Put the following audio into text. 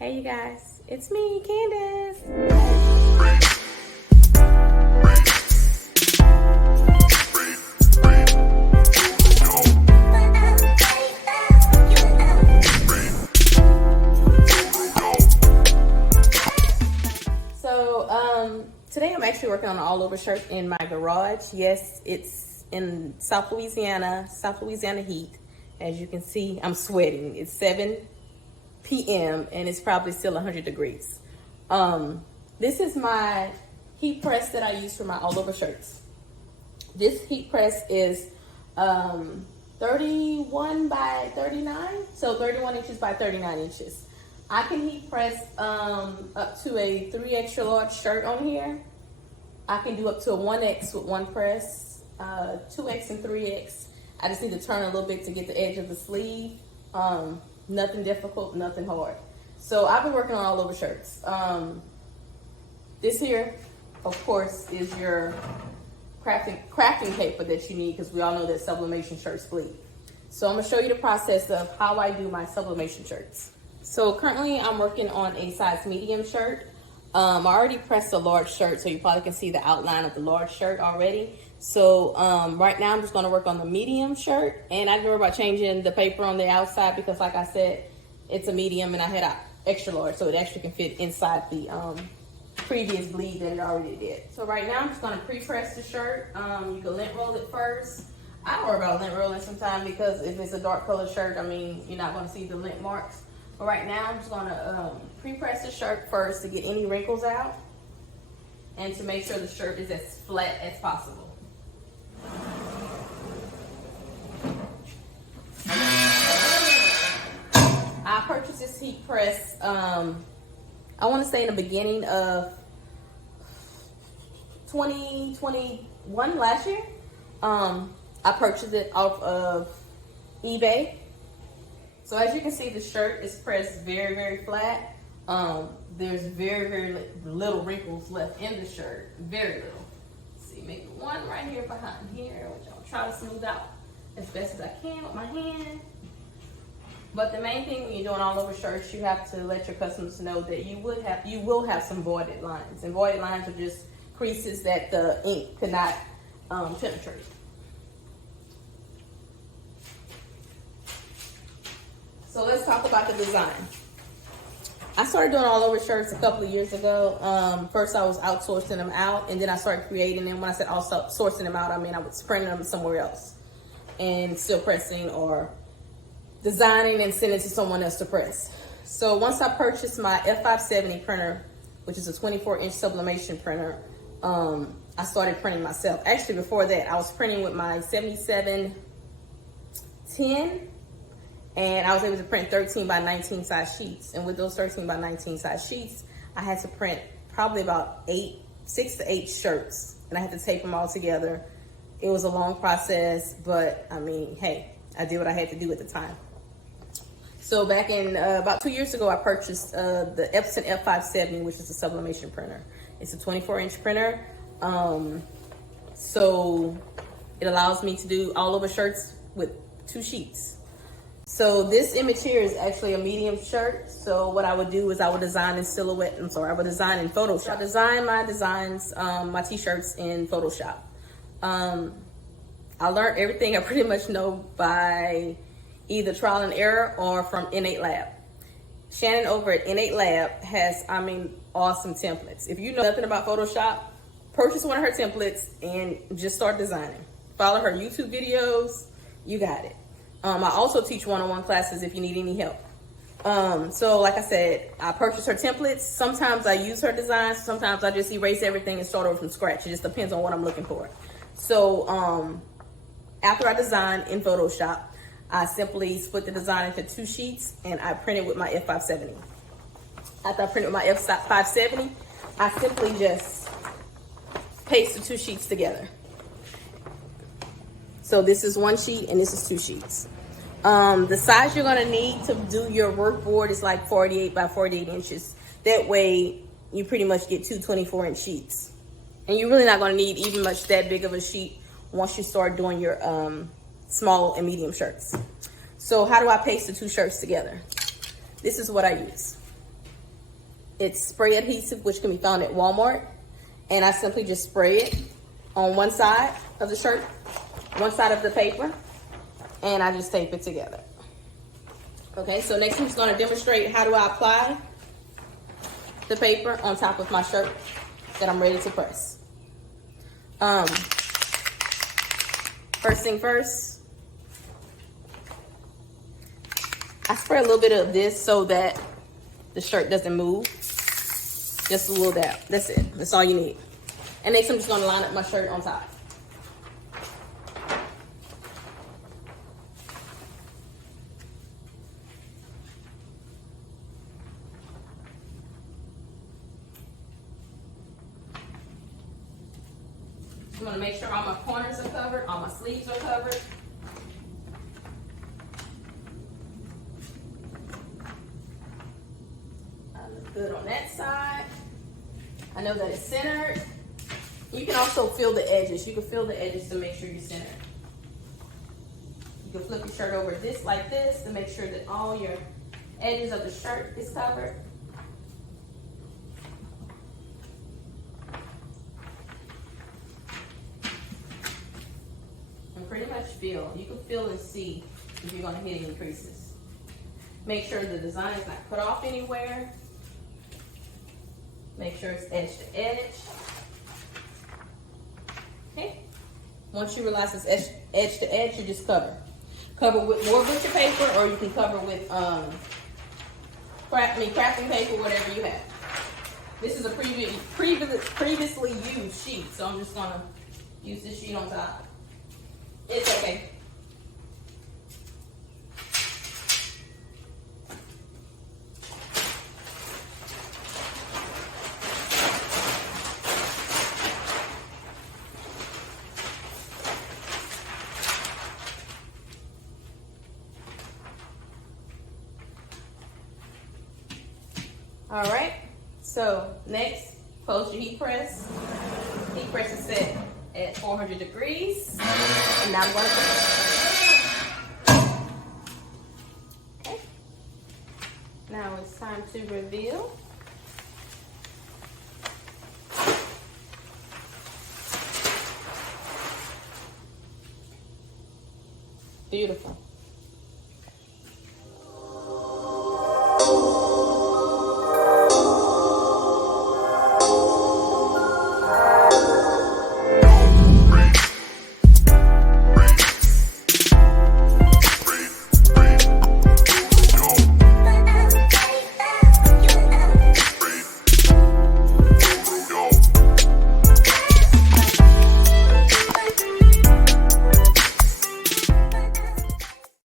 Hey you guys, it's me, Candace. Today I'm actually working on an all over shirt in my garage. Yes, it's in South Louisiana heat. As you can see, I'm sweating. It's 7 p.m. and it's probably still 100 degrees. This is my heat press that I use for my all over shirts. This heat press is 31 by 39, so 31 inches by 39 inches. I can heat press up to a 3 extra large shirt on here. I can do up to a 1X with one press, 2X and 3X. I just need to turn a little bit to get the edge of the sleeve. Nothing difficult, nothing hard. So I've been working on all over shirts. This here, of course, is your crafting paper that you need, because we all know that sublimation shirts bleed. So I'm gonna show you the process of how I do my sublimation shirts. So currently I'm working on a size medium shirt. I already pressed a large shirt, so you probably can see the outline of the large shirt already. So right now I'm just gonna work on the medium shirt, and I didn't worry about changing the paper on the outside because, like I said, it's a medium and I had an extra large, so it actually can fit inside the previous bleed that it already did. So right now I'm just gonna pre-press the shirt. You can lint roll it first. I don't worry about lint rolling sometimes because if it's a dark color shirt, I mean, you're not gonna see the lint marks. But right now I'm just gonna pre-press the shirt first to get any wrinkles out and to make sure the shirt is as flat as possible. I purchased this heat press, I want to say in the beginning of 2021, last year. I purchased it off of eBay. So as you can see, the shirt is pressed very, very flat. There's very, very little wrinkles left in the shirt. Very little. Let's see, maybe one right here behind here, which I'll try to smooth out as best as I can with my hand. But the main thing when you're doing all over shirts, you have to let your customers know that you will have some voided lines. And voided lines are just creases that the ink could not penetrate. So let's talk about the design. I started doing all over shirts a couple of years ago. First I was outsourcing them out, and then I started creating them. When I said outsourcing them out, I mean I was printing them somewhere else and still pressing or designing and sending to someone else to press. So once I purchased my F570 printer, which is a 24-inch sublimation printer, I started printing myself. Actually, before that, I was printing with my 7710, and I was able to print 13 by 19 size sheets. And with those 13 by 19 size sheets, I had to print probably about 6 to 8 shirts, and I had to tape them all together. It was a long process, but I mean, hey, I did what I had to do at the time. So back in about 2 years ago, I purchased the Epson F570, which is a sublimation printer. It's a 24-inch printer. So it allows me to do all over shirts with 2 sheets. So this image here is actually a medium shirt. So what I would do is I would design in I would design in Photoshop. So I design my designs, my t-shirts in Photoshop. I learned everything I pretty much know by either trial and error or from Innate Lab. Shannon over at Innate Lab has, awesome templates. If you know nothing about Photoshop, purchase one of her templates and just start designing. Follow her YouTube videos, you got it. I also teach one-on-one classes if you need any help. So like I said, I purchase her templates. Sometimes I use her designs. Sometimes I just erase everything and start over from scratch. It just depends on what I'm looking for. So after I design in Photoshop, I simply split the design into 2 sheets and I print it with my F570. After I print it with my F570, I simply just paste the 2 sheets together. So this is 1 sheet and this is 2 sheets. The size you're gonna need to do your work board is like 48 by 48 inches. That way you pretty much get 2 24-inch sheets. And you're really not gonna need even much that big of a sheet once you start doing your small and medium shirts. So how do I paste the 2 shirts together? This is what I use. It's spray adhesive, which can be found at Walmart. And I simply just spray it on one side of the shirt, one side of the paper, and I just tape it together. Okay, so next I'm just gonna demonstrate how do I apply the paper on top of my shirt that I'm ready to press. First thing first, I spray a little bit of this so that the shirt doesn't move. Just a little dab. That's it. That's all you need. And next I'm just going to line up my shirt on top. I'm going to make sure all my corners are covered, all my sleeves are covered. I look good on that side. I know that it's centered. You can also feel the edges. You can feel the edges to make sure you're centered. You can flip your shirt over this like this to make sure that all your edges of the shirt is covered. And pretty much feel. You can feel and see if you're going to hit any creases. Make sure the design is not cut off anywhere. Make sure it's edge to edge. Okay. Once you realize it's edge to edge, you just cover. Cover with more butcher paper, or you can cover with crafting paper, whatever you have. This is a previously used sheet, so I'm just gonna use this sheet on top. It's okay. All right, so next, close your heat press. Heat press is set at 400 degrees. And now I'm going to okay. Now it's time to reveal. Beautiful.